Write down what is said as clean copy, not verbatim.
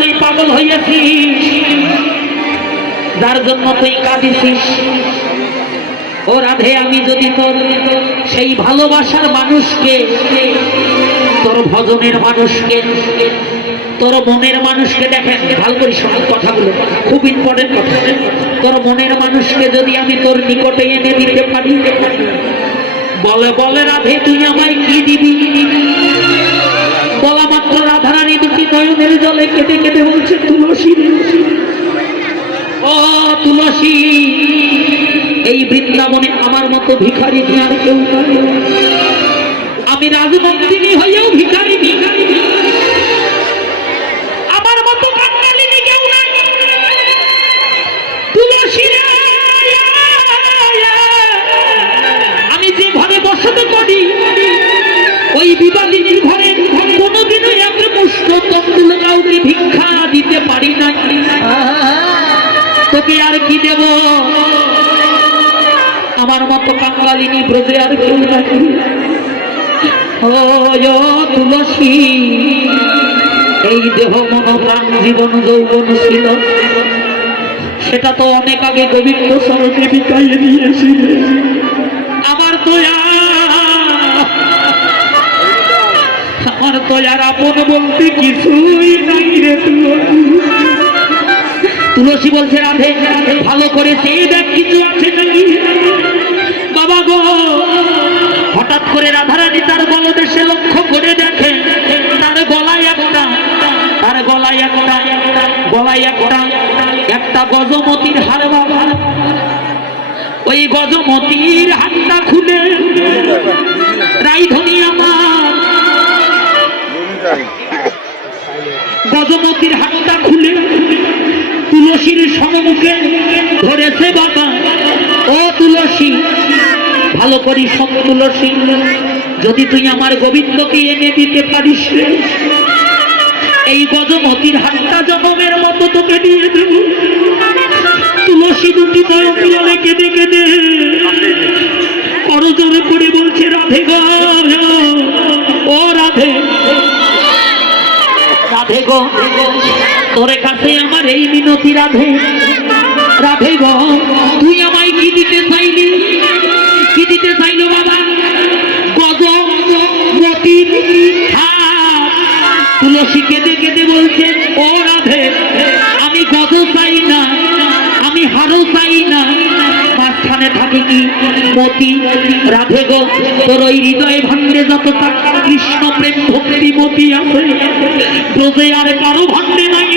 তুই পাগল হইয়াছিস, যার জন্য তুই কাঁদিছিস। ও রাধে, আমি যদি তোর সেই ভালোবাসার মানুষকে, তোর ভজনের মানুষকে, তোর মনের মানুষকে, দেখেন ভালো করে শোনার কথাগুলো, খুব ইম্পর্টেন্ট কথা, তোর মনের মানুষকে যদি আমি তোর নিকটে এনে দিতে পারি, বলে বলে রাধে তুই আমায় কি দিবি? বলা মাত্র রাধারানী দুটি নয়নের জলে কেঁদে কেঁদে বলছে, তুলসী, ও তুলসী, এই বৃন্দাবনে আমার মতো ভিখারি আর কেউ নাই। আমি রাজনন্দিনী হইয়াও ভিখারি, আমার মতো কাঙ্গালিনী কেউ নাই। তুলসী, আমি যে ঘরে বসতে করি, ওই বিবাদিনীর ঘরে কোনোদিনও এক মুষ্ট তন্তুল কাউকে ভিক্ষা দিতে পারি না। তোকে আর কি দেব? আমার মতো কাঙ্গালিনী ব্রজে আর কেউ নাই। ও তুলসী, এই দেহ মন প্রাণ জীবন যৌবন ছিল, সেটা তো অনেক আগে গোবিন্দ সরকে বিকাইয়ে দিয়েছিল। আমার তো আর আপন বলতে কিছুই নাই রে তুলসী বলছে, রাধে ভালো করে চেয়ে দেখ কিছু আছে নাকি। বাবা গো, হঠাৎ করে রাধারানী তার গলদেশে লক্ষ্য করে দেখে, তার গলায় একটা গজমতির হার। বাবা, ওই গজমতির হাতটা খুলে রাইধনী আমার, গজমতির হাতটা খুলে তুলসীর সম্মুখে ধরেছে। বাবা, ও তুলসী, ভালো করি শোন তুলসী, যদি তুই আমার গোবিন্দকে এনে দিতে পারিস, এই গজমতির হাতটা জনমের মতো তোকে দিয়ে দেব। তুলসী দুটি নয়ন জলে কেঁদে কেঁদে করজোরে করে বলছে, রাধে গো, ও রাধে, রাধে গো, তোর কাছে আমার এই মিনতি রাধে। রাধে গো, তুই আমায় কি দিতে চাইলি? কি দিতে চাইলো বাবা? গজমতির হাত। তুলসী কেঁদে কেঁদে বলছে, ও রাধে, আমি গজ চাই না, আমি হারও চাই না, মাঝখানে থাকে কি মতি। রাধে গো, তোর ওই হৃদয় ভান্ডে যত কৃষ্ণ প্রেম ভক্তি মতি আছে, ব্রজে আর কারো ভান্ডে নাই।